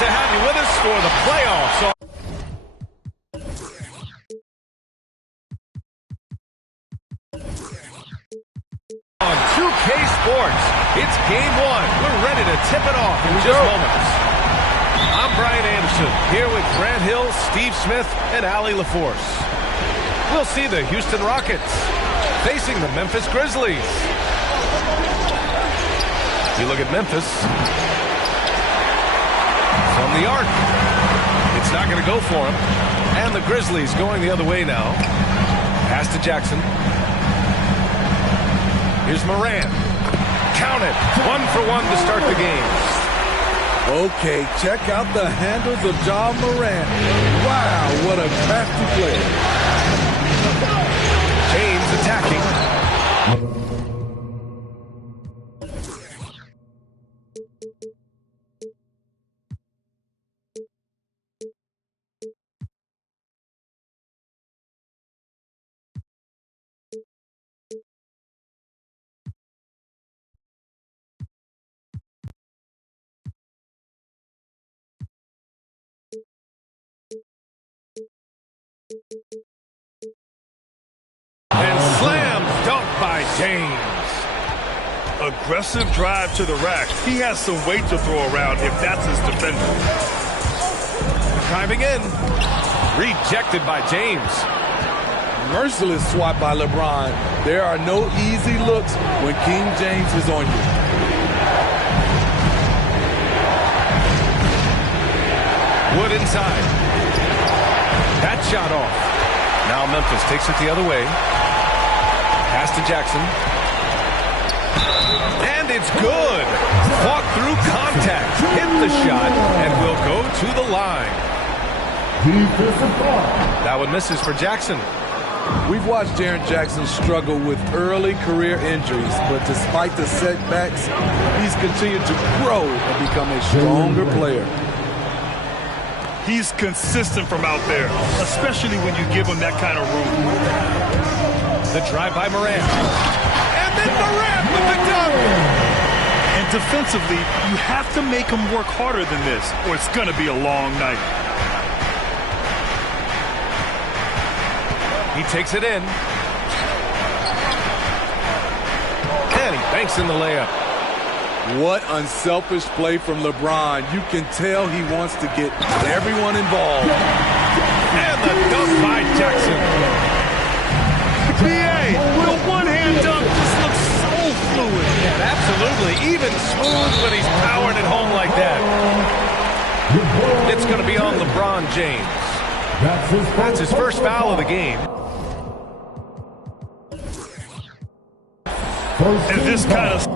to have you with us for the playoffs. On 2K Sports, it's game one. We're ready to tip it off in just moments. I'm Brian Anderson, here with Grant Hill, Steve Smith, and Allie LaForce. We'll see the Houston Rockets facing the Memphis Grizzlies. You look at Memphis. From the arc. It's not going to go for him. And the Grizzlies going the other way now. Pass to Jackson. Here's Morant. Count it. 1 for 1 to start the game. Okay, check out the handles of Ja Morant. Wow, what a crafty play. James attacking. And slam dunk by James. Aggressive drive to the rack. He has some weight to throw around if that's his defender. Driving in. Rejected by James. Merciless swat by LeBron. There are no easy looks when King James is on you. Wood inside. That shot off. Now Memphis takes it the other way. Pass to Jackson. And it's good. Fought through contact. Hit the shot and will go to the line. That one misses for Jackson. We've watched Jaren Jackson struggle with early career injuries, but despite the setbacks, he's continued to grow and become a stronger player. He's consistent from out there, especially when you give him that kind of room. The drive by Morant. And then Morant with the dunk. And defensively, you have to make him work harder than this, or it's going to be a long night. He takes it in. And he banks in the layup. What unselfish play from LeBron. You can tell he wants to get everyone involved. And the dunk by Jackson. PA, the one-hand dunk just looks so fluid. Yeah, absolutely. Even smooth when he's powering it home like that. It's going to be on LeBron James. That's his first foul of the game. And this kind of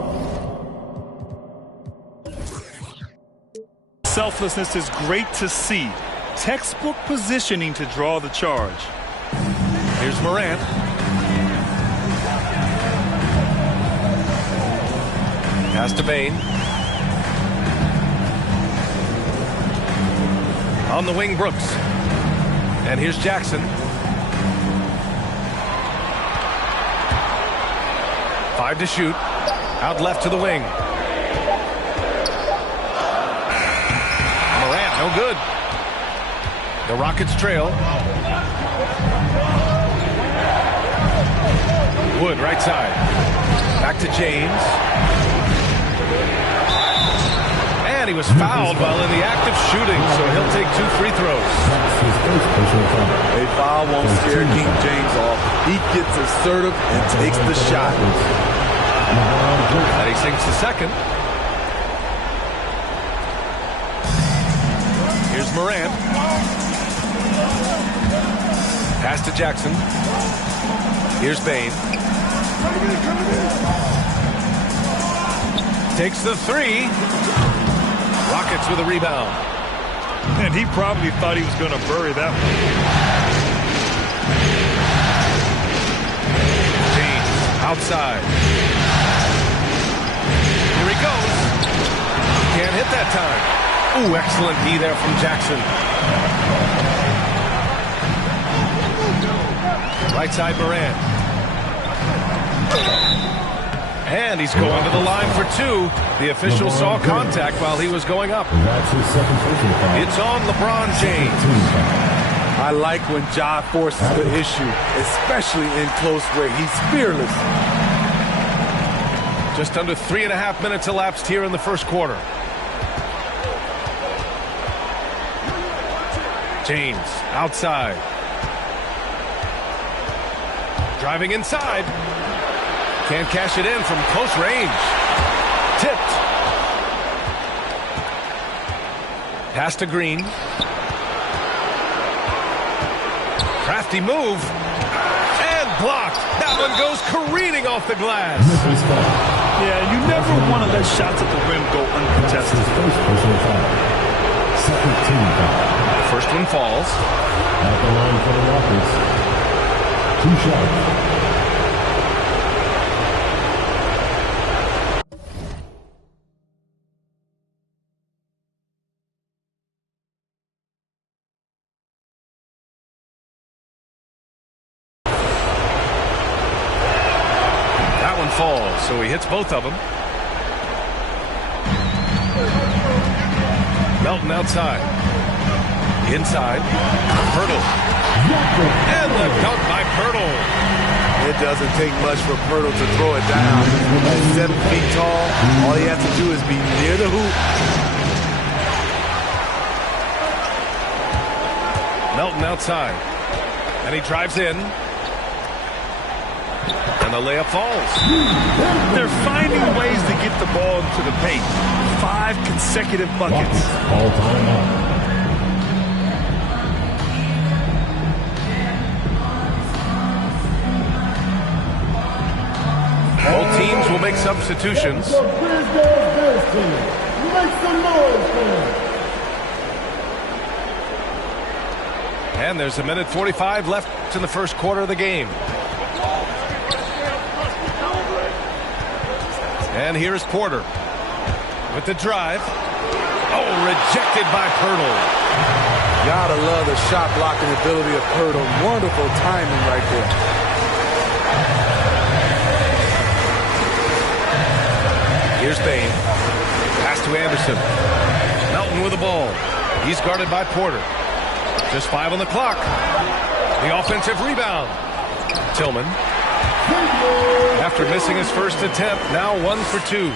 selflessness is great to see. Textbook positioning to draw the charge. Here's Morant. Pass to Bane. On the wing, Brooks. And here's Jackson. 5 to shoot. Out left to the wing. Morant, no good. The Rockets trail. Wood, right side. Back to James. And he was fouled while in the act of shooting, so he'll take 2 free throws. A foul won't scare King James off. He gets assertive and takes the shot. And he sinks the second. Here's Morant. Pass to Jackson. Here's Bane. Takes the 3. Rockets with a rebound. And he probably thought he was going to bury that one. James outside. Here he goes. Can't hit that time. Ooh, excellent D there from Jackson. Right side Morant. And he's going to the line for two. The official saw contact while he was going up. It's on LeBron James. I like when Ja forces the issue, especially in close where he's fearless. Just under 3.5 minutes elapsed here in the first quarter. James outside. Driving inside. Can't cash it in from close range. Tipped. Pass to Green. Crafty move. And blocked. That one goes careening off the glass. Yeah, you never want to let shots at the rim go uncontested. First one falls. At the line for the Rockets. 2 shots. Falls, so he hits both of them. Melton outside. Inside. Pirtle. And the dunk by Pirtle. It doesn't take much for Pirtle to throw it down. At 7 feet tall, all he has to do is be near the hoop. Melton outside. And he drives in. And the layup falls. They're finding ways to get the ball into the paint. 5 consecutive buckets. All time out. Both teams will make substitutions. And there's 1:45 left in the first quarter of the game. And here's Porter with the drive. Oh, rejected by Pirtle. Gotta love the shot blocking ability of Pirtle. Wonderful timing right there. Here's Bain. Pass to Anderson. Melton with the ball. He's guarded by Porter. Just 5 on the clock. The offensive rebound. Tillman. After missing his first attempt, now 1 for 2.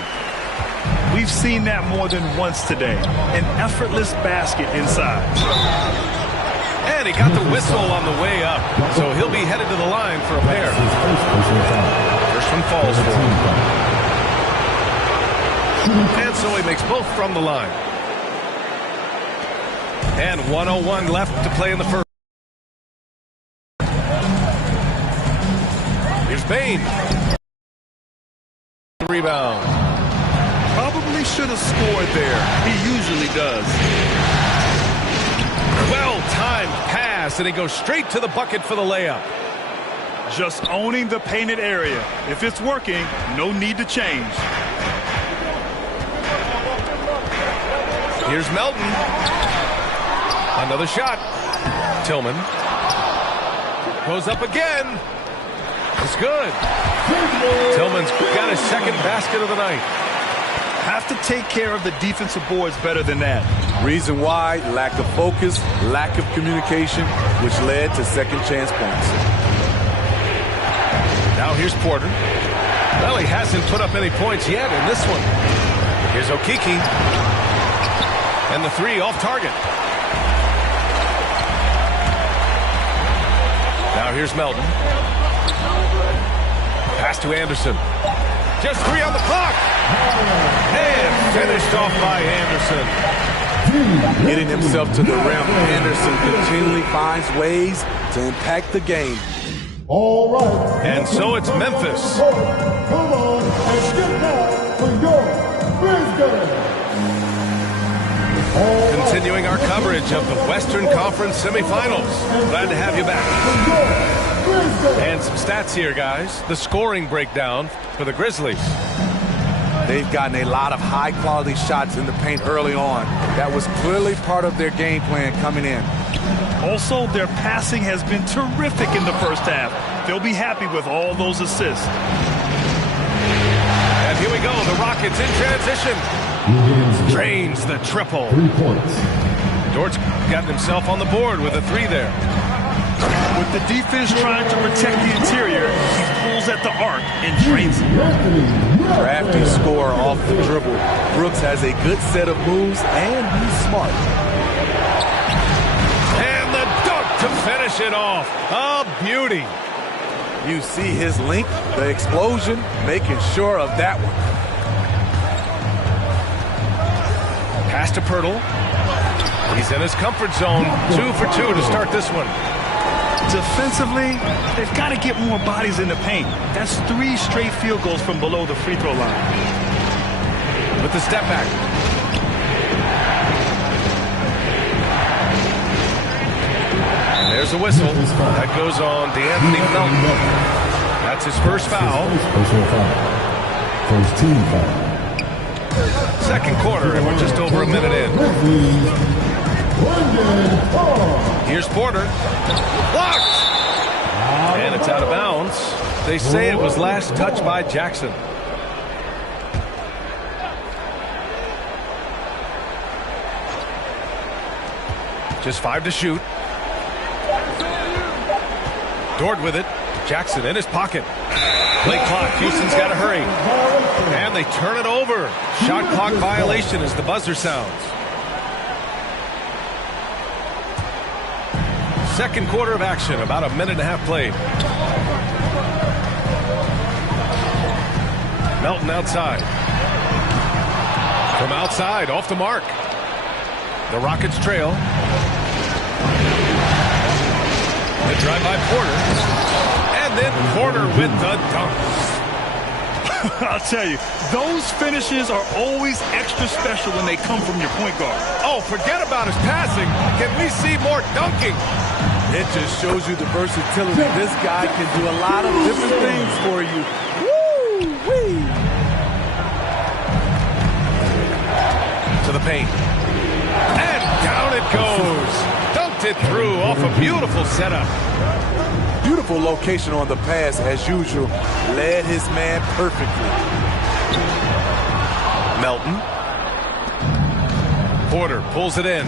We've seen that more than once today. An effortless basket inside. And he got the whistle on the way up, so he'll be headed to the line for a pair. First one falls for him. And so he makes both from the line. And 1:01 left to play in the first. Here's Bain. Rebound. Probably should have scored there. He usually does. Well-timed pass, and he goes straight to the bucket for the layup. Just owning the painted area. If it's working, no need to change. Here's Melton. Another shot. Tillman. Goes up again. It's good. Tillman's got his second basket of the night. Have to take care of the defensive boards better than that. Reason why, lack of focus, lack of communication, which led to second chance points. Now here's Porter. Well, he hasn't put up any points yet in this one. Here's Okeke. And the 3 off target. Now here's Melton. Pass to Anderson. Just 3 on the clock. And finished off by Anderson. Getting himself to the rim, Anderson continually finds ways to impact the game. All right. And so it's Memphis. Come on and get back for your Brisbane. Continuing our coverage of the Western Conference semifinals. Glad to have you back. And some stats here, guys. The scoring breakdown for the Grizzlies. They've gotten a lot of high-quality shots in the paint early on. That was clearly part of their game plan coming in. Also, their passing has been terrific in the first half. They'll be happy with all those assists. we go. The Rockets in transition. Drains the triple. 3 points. Dort's gotten himself on the board with a 3 there. With the defense trying to protect the interior, he pulls at the arc and drains it. Crafty score off the dribble. Brooks has a good set of moves, and he's smart. And the dunk to finish it off. A beauty. You see his length, the explosion, making sure of that one. Pass to Pirtle. He's in his comfort zone. 2 for 2 to start this one. Defensively, they've got to get more bodies in the paint. That's 3 straight field goals from below the free throw line. With the step back. And there's a whistle. That goes on D'Anthony Melton. That's his first foul. Personal foul. First team foul. Second quarter, and we're just over a minute in. Here's Porter. Blocked! And it's out of bounds. They say it was last touched by Jackson. Just 5 to shoot. Dort with it. Jackson in his pocket. Play clock. Houston's got to hurry. And they turn it over. Shot clock violation as the buzzer sounds. Second quarter of action. About a minute and a half played. Melton outside. From outside, off the mark. The Rockets trail. The drive by Porter. And then Porter with the dunk. I'll tell you, those finishes are always extra special when they come from your point guard. Oh, forget about his passing. Can we see more dunking? It just shows you the versatility. This guy can do a lot of different things for you. Woo-wee! To the paint. And down it goes. Dunked it through off a beautiful setup. Beautiful location on the pass, as usual. Led his man perfectly. Melton. Porter pulls it in.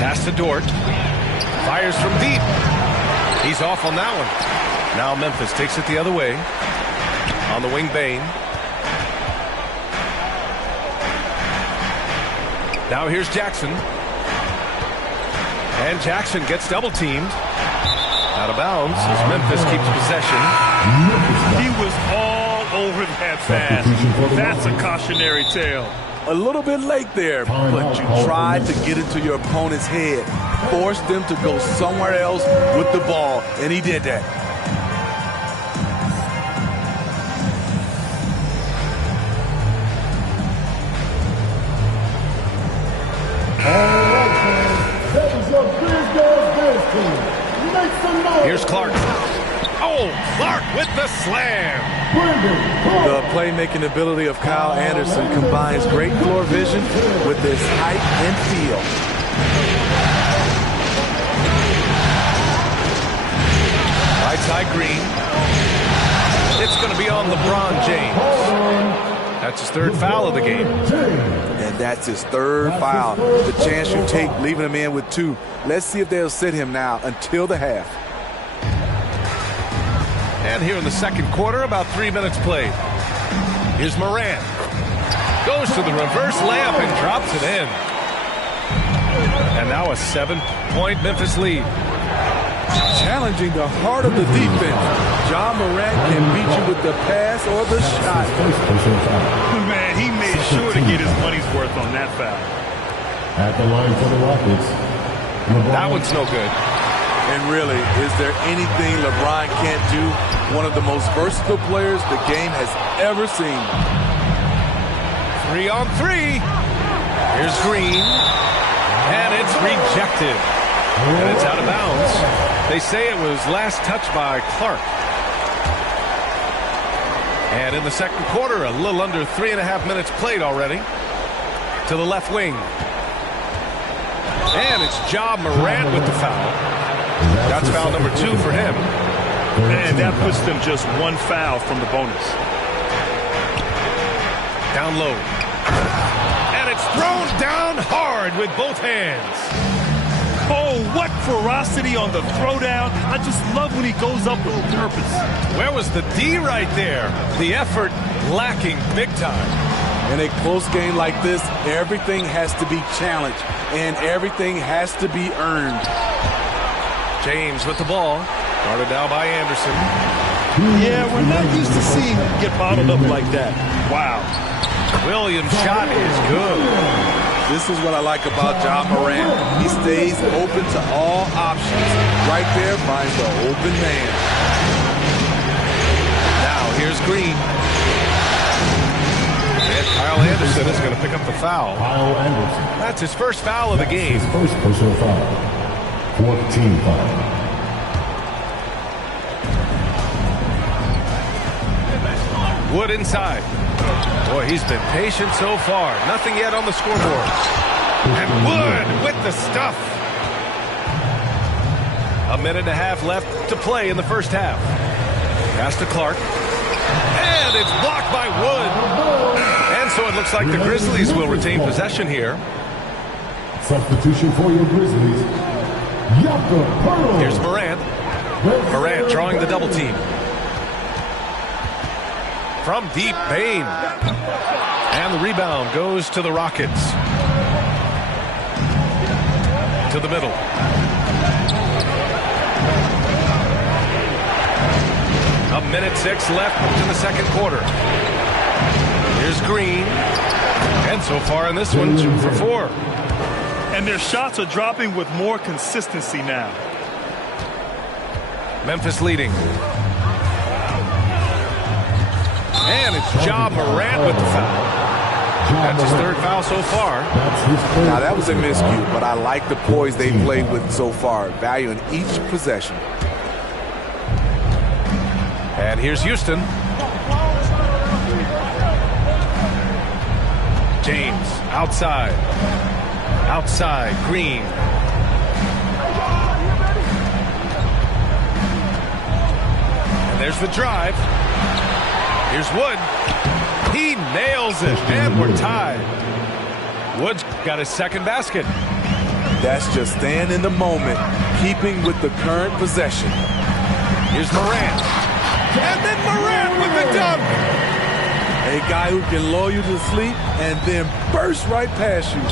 Pass to Dort. Fires from deep. He's off on that one. Now Memphis takes it the other way. On the wing, Bain. Now here's Jackson. And Jackson gets double teamed. Out of bounds as Memphis keeps possession. He was all over that pass. That's a cautionary tale. A little bit late there, but you tried to get into your opponent's head. Forced them to go somewhere else with the ball, and he did that. Here's Clark. Oh, Clark with the slam. The playmaking ability of Kyle Anderson combines great floor vision with his height and feel. Right side Green. It's going to be on LeBron James. That's his 3rd foul of the game. And that's his 3rd foul. The chance you take leaving him in with 2. Let's see if they'll sit him now until the half. And here in the second quarter, about 3 minutes played. Here's Morant. Goes to the reverse layup and drops it in. And now a 7-point Memphis lead. Challenging the heart of the defense. John Morant can beat you with the pass or the shot. Man, he made sure to get his money's worth on that foul. At the line for the Rockets. That one's no good. And really, is there anything LeBron can't do? One of the most versatile players the game has ever seen. 3 on 3. Here's Green. And it's rejected. And it's out of bounds. They say it was last touched by Clark. And in the second quarter, a little under 3.5 minutes played already. To the left wing. And it's Ja Morant with the foul. That's foul number 2 for him. And that puts them just 1 foul from the bonus. Down low. And it's thrown down hard with both hands. Oh, what ferocity on the throwdown. I just love when he goes up with purpose. Where was the D right there? The effort lacking big time. In a close game like this, everything has to be challenged, and everything has to be earned. James with the ball. Guarded now by Anderson. Yeah, we're not used to seeing him get bottled up like that. Wow. Williams' shot is good. This is what I like about Ja Morant. He stays open to all options. Right there finds the open man. Now here's Green. And Kyle Anderson is going to pick up the foul. Kyle Anderson. That's his first foul of the game. His first personal foul. 14 foul. Wood inside. Boy, he's been patient so far. Nothing yet on the scoreboard. And Wood with the stuff. A minute and a half left to play in the first half. Pass to Clark. And it's blocked by Wood. And so it looks like the Grizzlies will retain possession here. Substitution for your Grizzlies. Here's Morant. Morant drawing the double team. From deep, Bane. And the rebound goes to the Rockets. To the middle. A minute 6 left in the second quarter. Here's Green. And so far in this one, 2 for 4. And their shots are dropping with more consistency now. Memphis leading. And it's Ja Morant with the foul. That's his third foul so far. Now that was a miscue, but I like the poise they played with so far. Value in each possession. And here's Houston. James outside. Outside, Green. And there's the drive. Here's Wood. He nails it, and we're tied. Wood's got his second basket. That's just staying in the moment, keeping with the current possession. Here's Morant. And then Morant with the dunk. A guy who can lull you to sleep and then burst right past you.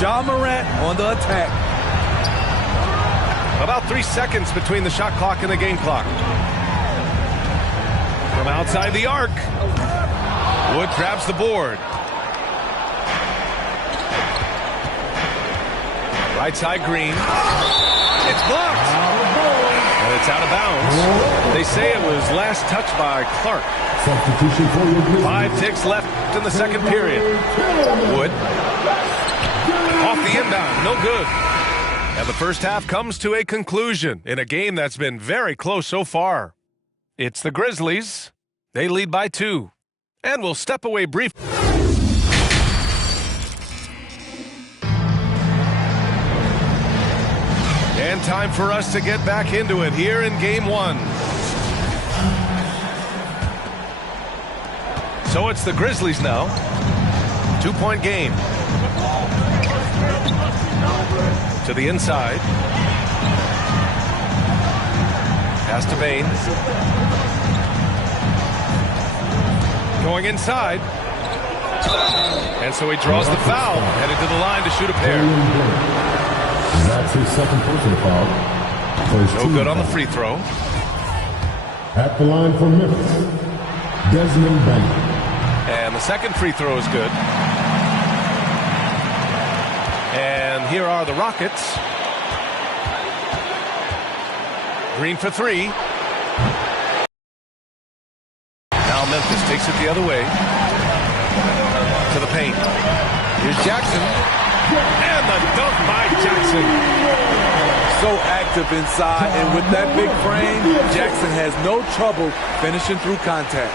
Ja Morant on the attack. About 3 seconds between the shot clock and the game clock. From outside the arc. Wood grabs the board. Right side, Green. It's blocked. And it's out of bounds. They say it was last touched by Clark. Substitution for your Grizzlies. 5 ticks left in the second period. Wood. Off the inbound. No good. And the first half comes to a conclusion in a game that's been very close so far. It's the Grizzlies. They lead by 2. And we'll step away briefly. And time for us to get back into it here in Game 1. So it's the Grizzlies now. 2-point game. To the inside. Pass to Bane. Going inside. And so he draws the foul. Headed to the line to shoot a pair. That's his second personal foul. No good on the free throw. At the line for Memphis, Desmond Bane. And the second free throw is good. And here are the Rockets. Green for 3. Now Memphis takes it the other way. To the paint. Here's Jackson. And the dunk by Jackson. So active inside, and with that big frame, Jackson has no trouble finishing through contact.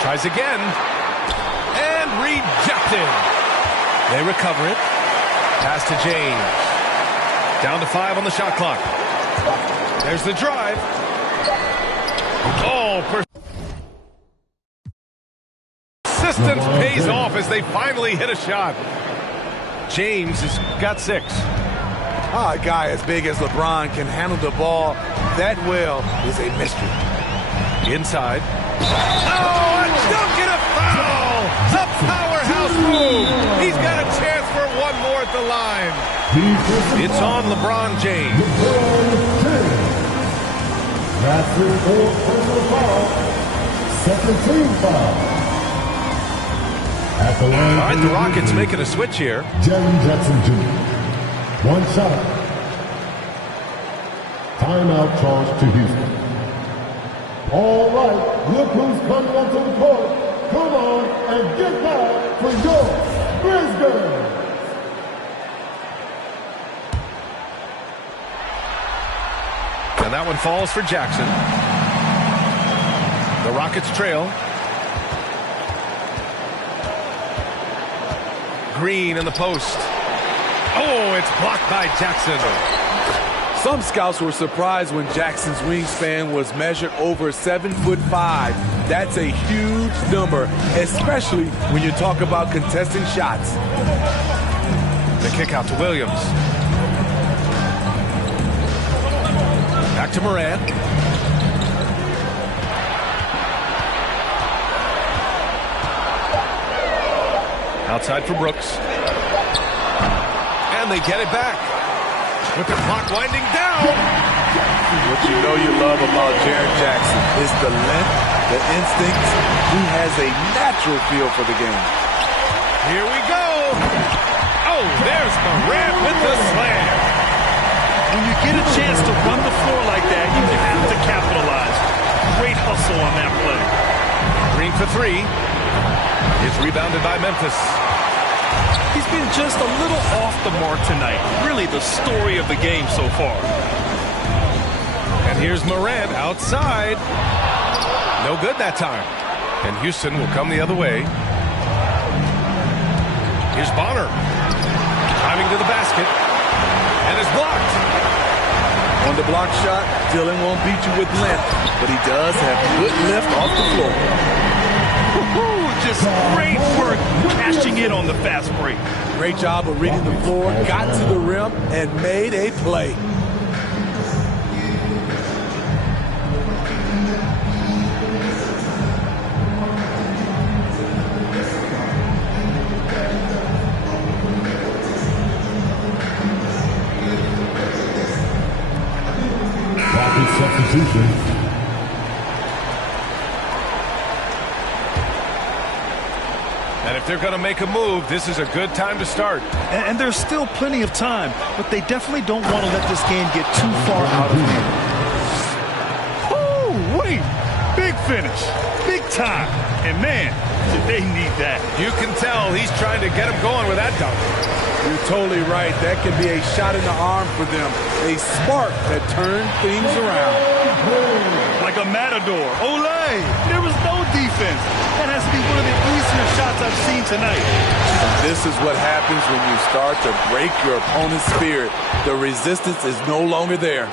Tries again. And rejected. They recover it. Pass to James. Down to 5 on the shot clock. There's the drive. Oh, persistence pays off as they finally hit a shot. James has got 6. A guy as big as LeBron can handle the ball that well is a mystery. Inside. Oh, a dunk and a foul! A powerhouse move! He's got a chance for one more at the line. It's on LeBron James. That's your fourth personal foul. Second team foul. At the line. All right, the Rockets making a switch here. Jaren Jackson Jr. One shot. Timeout charge to Houston. All right, look who's coming onto the court. Come on and get back for your Brisbane. And that one falls for Jackson. The Rockets trail. Green in the post. Oh, it's blocked by Jackson. Some scouts were surprised when Jackson's wingspan was measured over 7'5". That's a huge number, especially when you talk about contesting shots. The kick out to Williams. Back to Morant. Outside for Brooks. And they get it back. With the clock winding down. What you know you love about Jaren Jackson is the length, the instincts. He has a natural feel for the game. Here we go. Oh, there's Morant with the slam. When you get a chance to run the floor like that, you have to capitalize. Great hustle on that play. Green for 3. It's rebounded by Memphis. He's been just a little off the mark tonight. Really the story of the game so far. And here's Morant outside. No good that time. And Houston will come the other way. Here's Bonner. Driving to the basket. And is blocked. On the block shot, Dillon won't beat you with length, but he does have good lift off the floor. Just great work cashing in on the fast break. Great job of reading the floor, got to the rim, and made a play. Rocket substitution. And if they're going to make a move, this is a good time to start. And there's still plenty of time, but they definitely don't want to let this game get too far out of hand. Oh, wait! Big finish. Big time. And man, did they need that. You can tell he's trying to get him going with that dunk. You're totally right. That can be a shot in the arm for them. A spark that turned things around. Like a matador. Olay! There was no defense. That has to be one of the easier shots I've seen tonight. This is what happens when you start to break your opponent's spirit. The resistance is no longer there.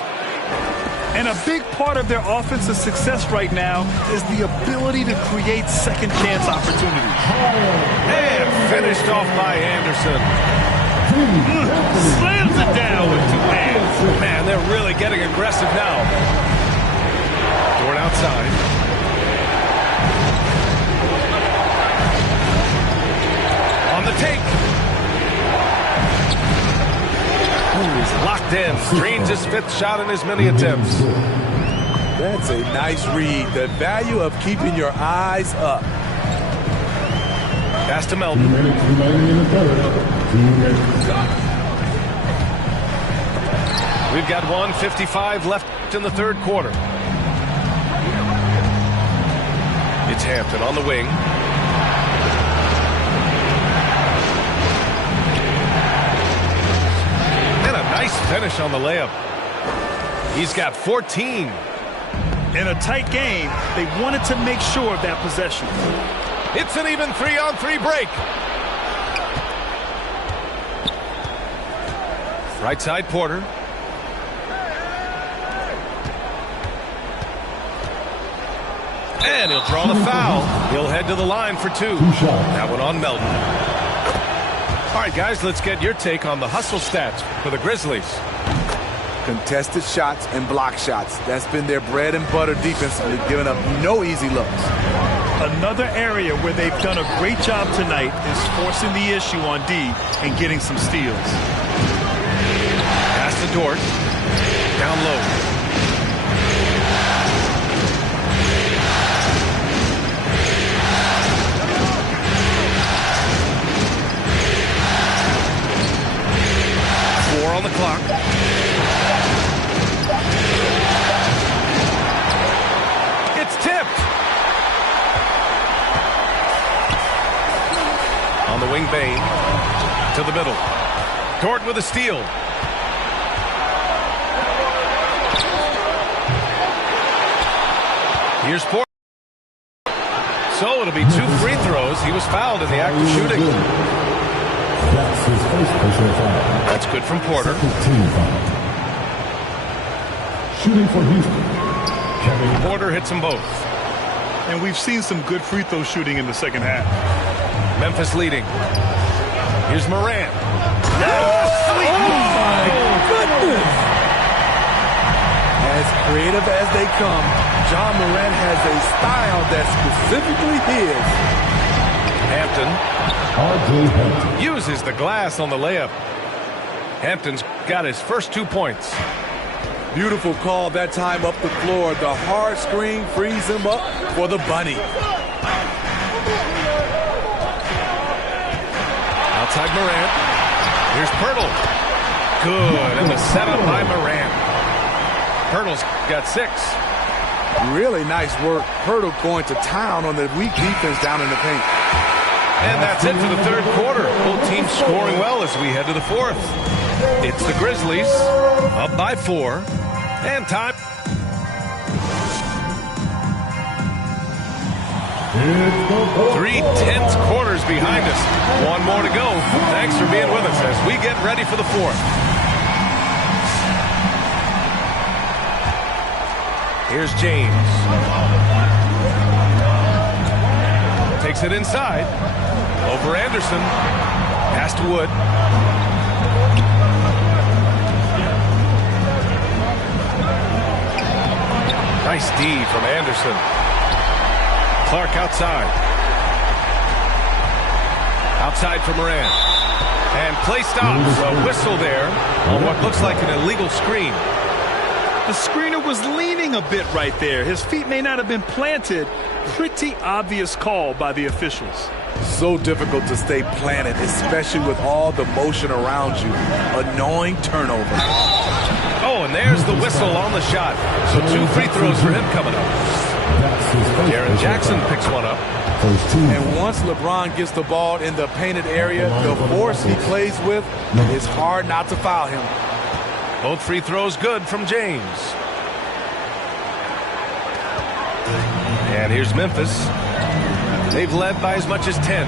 And a big part of their offensive success right now is the ability to create second chance opportunities. And finished off by Anderson. Slams it down with 2 hands. Man, they're really getting aggressive now. Dort outside. On the take. He's locked in. Drains his 5th shot in as many attempts. That's a nice read. The value of keeping your eyes up. Pass to Melton. 2 minutes remaining in the third. 2 minutes. We've got 1:55 left in the third quarter. It's Hampton on the wing. And a nice finish on the layup. He's got 14. In a tight game, they wanted to make sure of that possession. It's an even 3-on-3 break. Right side, Porter. And he'll draw the foul. He'll head to the line for two. That one on Melton. All right, guys, let's get your take on the hustle stats for the Grizzlies. Contested shots and block shots. That's been their bread and butter defensively, giving up no easy looks. Another area where they've done a great job tonight is forcing the issue on D and getting some steals. Pass to Dort. Down low. On the clock. It's tipped. On the wing, Bain. To the middle. Dort with a steal. Here's Porter. So it'll be 2 free throws. He was fouled in the act of shooting. That's his first personal foul. That's good from Porter. Team foul. Shooting for Houston. Kevin Porter hits them both. And we've seen some good free throw shooting in the second half. Memphis leading. Here's Morant. Oh my goodness! As creative as they come, John Morant has a style that's specifically his. Hampton. R.J. Hampton. Uses the glass on the layup. Hampton's got his first 2 points. Beautiful call that time up the floor. The hard screen frees him up for the bunny. Outside Morant. Here's Pirtle. Good. And the setup by Morant. Pirtle's got 6. Really nice work. Pirtle going to town on the weak defense down in the paint. And that's it for the third quarter. Both teams scoring well as we head to the fourth. It's the Grizzlies up by 4. And time. Three tense quarters behind us. One more to go. Thanks for being with us as we get ready for the fourth. Here's James. Takes it inside. Over Anderson. Pass to Wood. Nice D from Anderson. Clark outside. Outside for Morant. And play stops. A whistle there on what looks like an illegal screen. The screener was leaning a bit right there. His feet may not have been planted. Pretty obvious call by the officials. So difficult to stay planted, especially with all the motion around you. Annoying turnover. Oh, and there's the whistle on the shot. So 2 free throws for him coming up. Jaren Jackson picks one up. And once LeBron gets the ball in the painted area, the force he plays with, it's hard not to foul him. Both free throws good from James. And here's Memphis. They've led by as much as 10.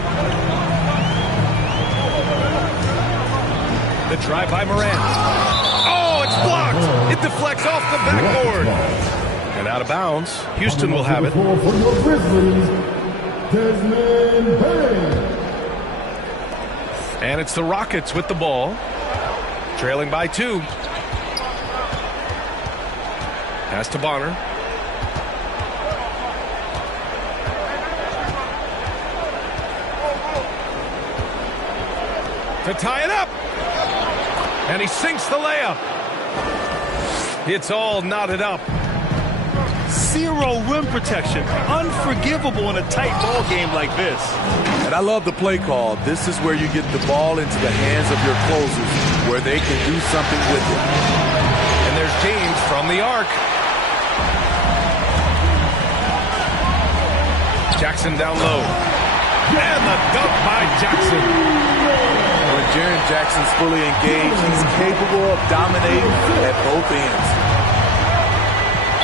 The drive by Morant. Oh, it's blocked. It deflects off the backboard. And out of bounds. Houston will have it. For your Grizzlies, Desmond Bain. And it's the Rockets with the ball. Trailing by 2. Pass to Bonner. To tie it up. And he sinks the layup. It's all knotted up. Zero rim protection. Unforgivable in a tight ball game like this. And I love the play call. This is where you get the ball into the hands of your closers, where they can do something with it. And there's James from the arc. Jackson down low. And the dunk by Jackson. When Jaren Jackson's fully engaged, he's capable of dominating at both ends.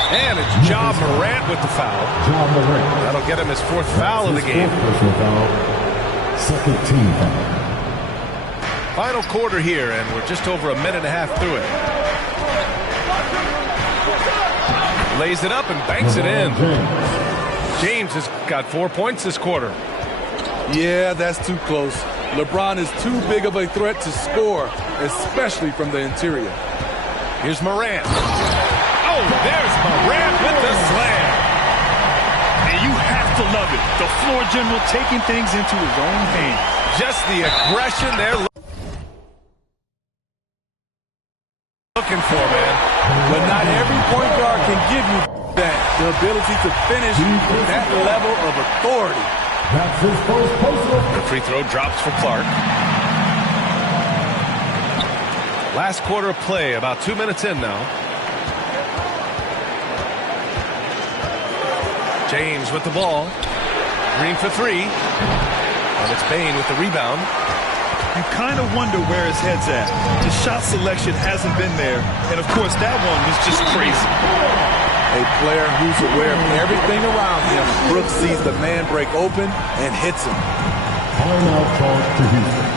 And it's Ja Morant with the foul. Ja Morant. That'll get him his 4th foul of the game. Personal foul. Second team foul. Final quarter here, and we're just over a minute and a half through it. Lays it up and banks it in. James has got 4 points this quarter. Yeah, that's too close. LeBron is too big of a threat to score, especially from the interior. Here's Morant. Oh, there's Morant with the slam. And you have to love it. The floor general taking things into his own hands. Just the aggression they're looking for, man. But not every point guard can give you that. The ability to finish with that level of authority. That's his first personal. The free throw drops for Clark. Last quarter of play, about 2 minutes in now. James with the ball. Green for three. And it's Bane with the rebound. You kind of wonder where his head's at. The shot selection hasn't been there. And, of course, that one was just crazy. A player who's aware of everything around him. Brooks sees the man break open and hits him. Timeout charge to Houston.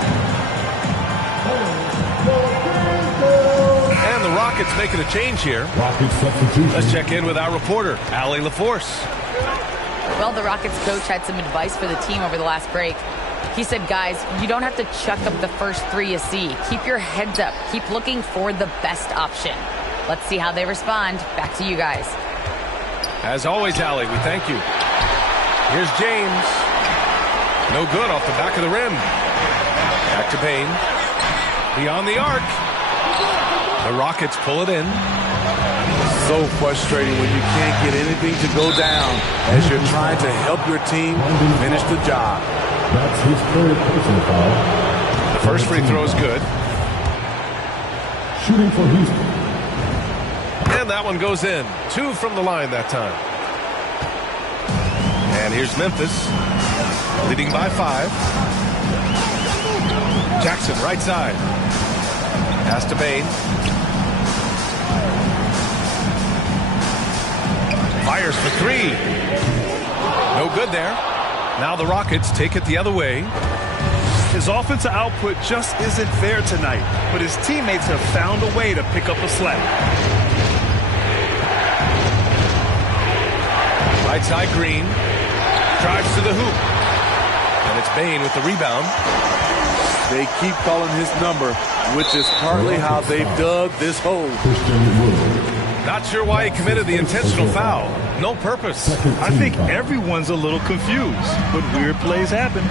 And the Rockets making a change here. Rockets substitution. Let's check in with our reporter, Allie LaForce. Well, the Rockets coach had some advice for the team over the last break. He said, guys, you don't have to chuck up the first three you see. Keep your heads up. Keep looking for the best option. Let's see how they respond. Back to you guys. As always, Allie, we thank you. Here's James. No good off the back of the rim. Back to Bane. Beyond the arc. The Rockets pull it in. So frustrating when you can't get anything to go down as you're trying to help your team finish the job. That's his third personal foul. The first free throw is good. Shooting for Houston. And that one goes in. 2 from the line that time. And here's Memphis, leading by 5. Jackson, right side. Pass to Bane. Fires for 3. No good there. Now the Rockets take it the other way. His offensive output just isn't there tonight, but his teammates have found a way to pick up the slack. Right side Green. Drives to the hoop. And it's Bane with the rebound. They keep calling his number, which is partly how they've dug this hole. Not sure why he committed the intentional foul. No purpose. I think everyone's a little confused, but weird plays happen.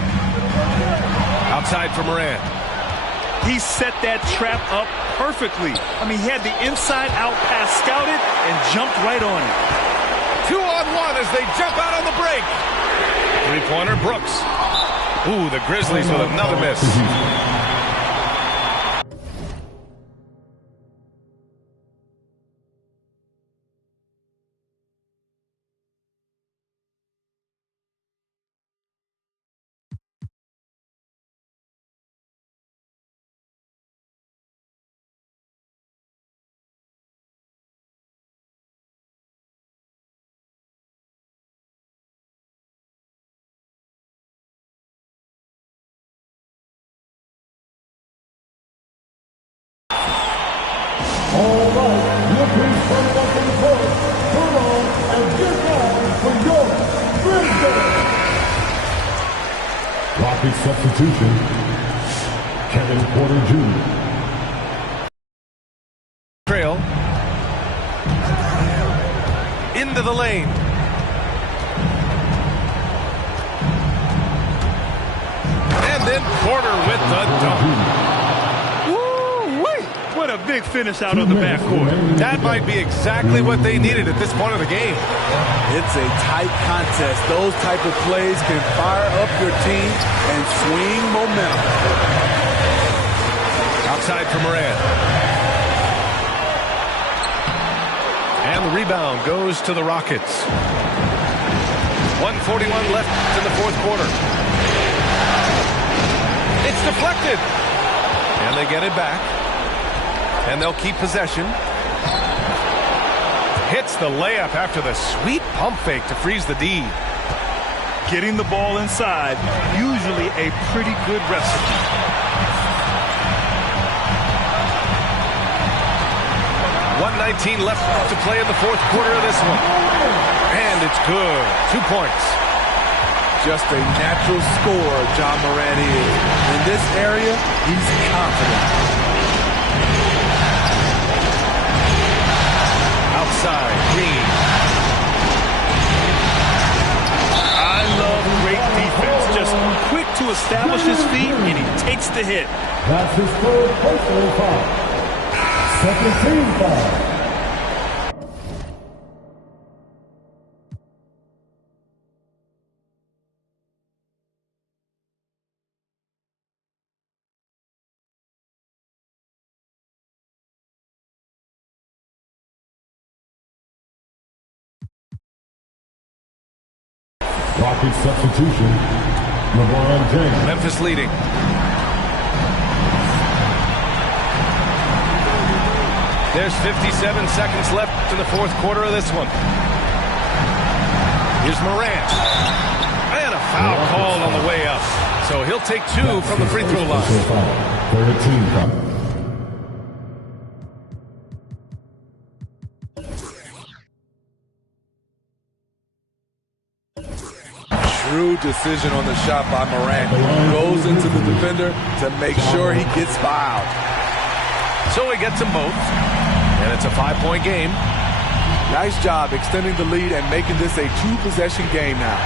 Outside for Morant. He set that trap up perfectly. I mean, he had the inside-out pass scouted and jumped right on it. 2-on-1 as they jump out on the break. Three-pointer, Brooks. Ooh, the Grizzlies with another miss. All right, look who's coming up in the court. Come on and get down for your Brisbane. Rocket substitution. Kevin Porter Jr. Trail. Into the lane. And then Porter with the dunk. What a big finish out on the backcourt. That might be exactly what they needed at this point of the game. It's a tight contest. Those type of plays can fire up your team and swing momentum. Outside for Morant. And the rebound goes to the Rockets. 1:41 left in the fourth quarter. It's deflected. And they get it back. And they'll keep possession. Hits the layup after the sweet pump fake to freeze the D. Getting the ball inside, usually a pretty good recipe. .119 left to play in the fourth quarter of this one. And it's good. 2 points. Just a natural scorer, John Morant is. In this area, he's confident. Outside, Green. I love great defense. Just quick to establish his feet, and he takes the hit. That's his third personal foul. Second team foul. Rockets substitution, LeBron James. Memphis leading. There's 57 seconds left in the fourth quarter of this one. Here's Morant. And a foul called on the way up. So he'll take 2 from the free throw line. Third team foul. Shrewd decision on the shot by Morant. Goes into the defender to make sure he gets fouled. So he gets them both. And it's a 5-point game. Nice job extending the lead and making this a 2-possession game now.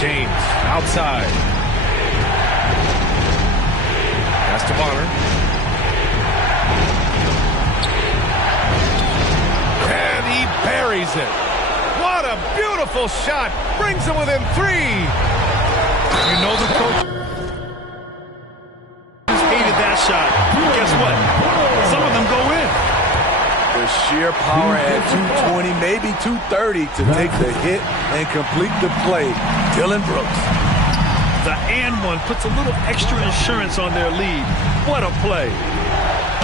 James outside. Pass to Bonner. And he buries it. What a beautiful shot. Brings him within 3. You know the coach hated that shot. Guess what? Some of them go in. The sheer power at 220, maybe 230 to take the hit and complete the play. Dylan Brooks. The and one puts a little extra insurance on their lead. What a play.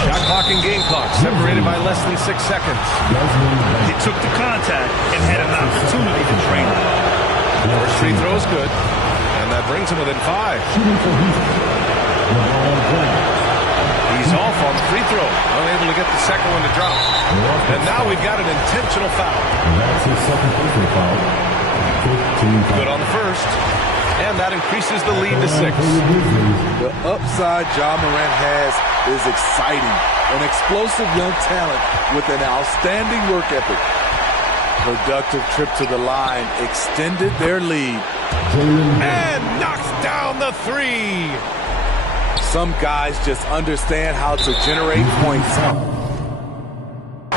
Shot clock and game clock separated by less than 6 seconds. He took the contact and had an opportunity to train it. First free throw is good. And that brings him within 5. He's off on the free throw. Unable to get the second one to drop. And now we've got an intentional foul. That's his second personal foul. 15 foul. Good on the first. And that increases the lead to 6. The upside John Morant has is exciting. An explosive young talent with an outstanding work ethic. Productive trip to the line extended their lead. And knocks down the 3. Some guys just understand how to generate points.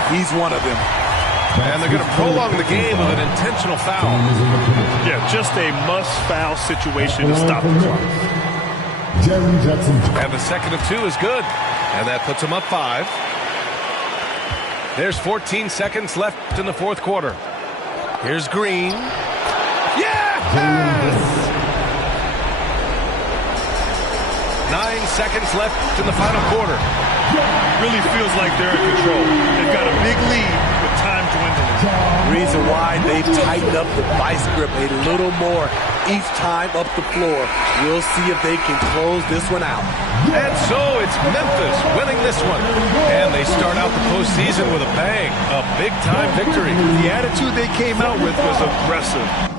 He's one of them. And they're going to prolong the game with an intentional foul. Yeah, just a must-foul situation to stop the clock. And the second of 2 is good. And that puts them up 5. There's 14 seconds left in the fourth quarter. Here's Green. Yes! 9 seconds left in the final quarter. Really feels like they're in control. They've got a big lead with time dwindling. Reason why they've tightened up the vice grip a little more each time up the floor. We'll see if they can close this one out. And so it's Memphis winning this one. And they start out the postseason with a bang. A big-time victory. The attitude they came out with was aggressive.